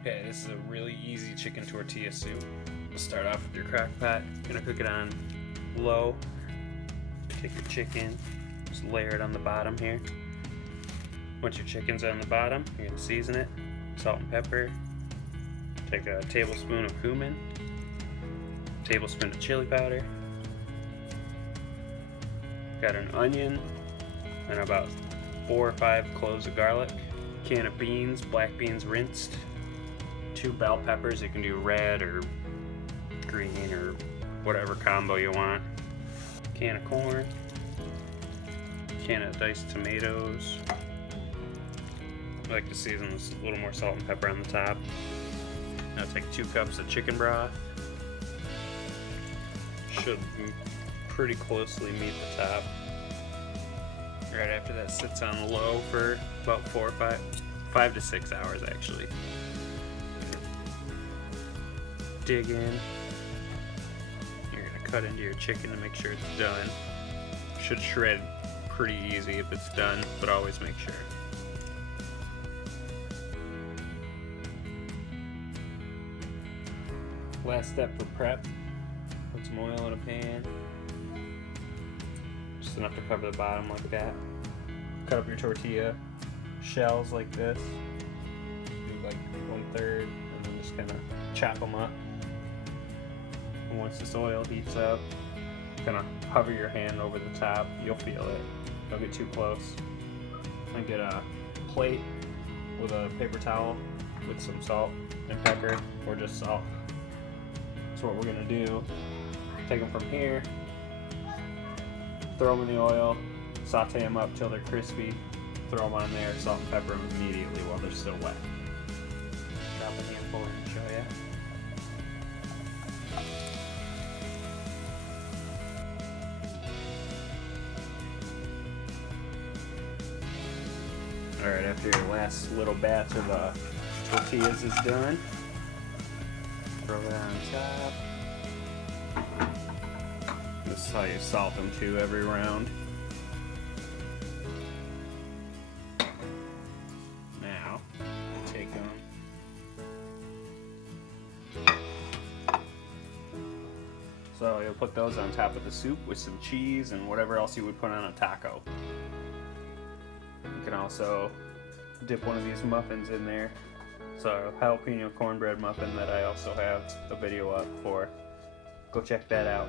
Okay, this is a really easy chicken tortilla soup. We'll start off with your crock pot. You're gonna cook it on low. Take your chicken, just layer it on the bottom here. Once your chicken's on the bottom, you're gonna season it, salt and pepper. Take a tablespoon of cumin, tablespoon of chili powder. Got an onion and about 4 or 5 cloves of garlic. Can of beans, black beans rinsed. 2 bell peppers, you can do red or green or whatever combo you want. Can of corn. Can of diced tomatoes. I like to season with a little more salt and pepper on the top. Now take 2 cups of chicken broth. Should pretty closely meet the top. Right after that sits on low for about 5 to 6 hours actually. Dig in. You're gonna cut into your chicken to make sure it's done. Should shred pretty easy if it's done, but always make sure. Last step for prep, put some oil in a pan. Just enough to cover the bottom like that. Cut up your tortilla shells like this. Do like 1/3 and then just kind of chop them up. And once this oil heats up, kind of hover your hand over the top. You'll feel it. Don't get too close. And get a plate with a paper towel with some salt and pepper, or just salt. So what we're gonna do, take them from here, throw them in the oil, saute them up till they're crispy, throw them on there, salt and pepper them immediately while they're still wet. Drop a handful in and show you. Alright, after your last little batch of tortillas is done, throw that on top. This is how you salt them too every round. Now, take them. So you'll put those on top of the soup with some cheese and whatever else you would put on a taco. You can also dip one of these muffins in there. It's a jalapeno cornbread muffin that I also have a video up for. Go check that out.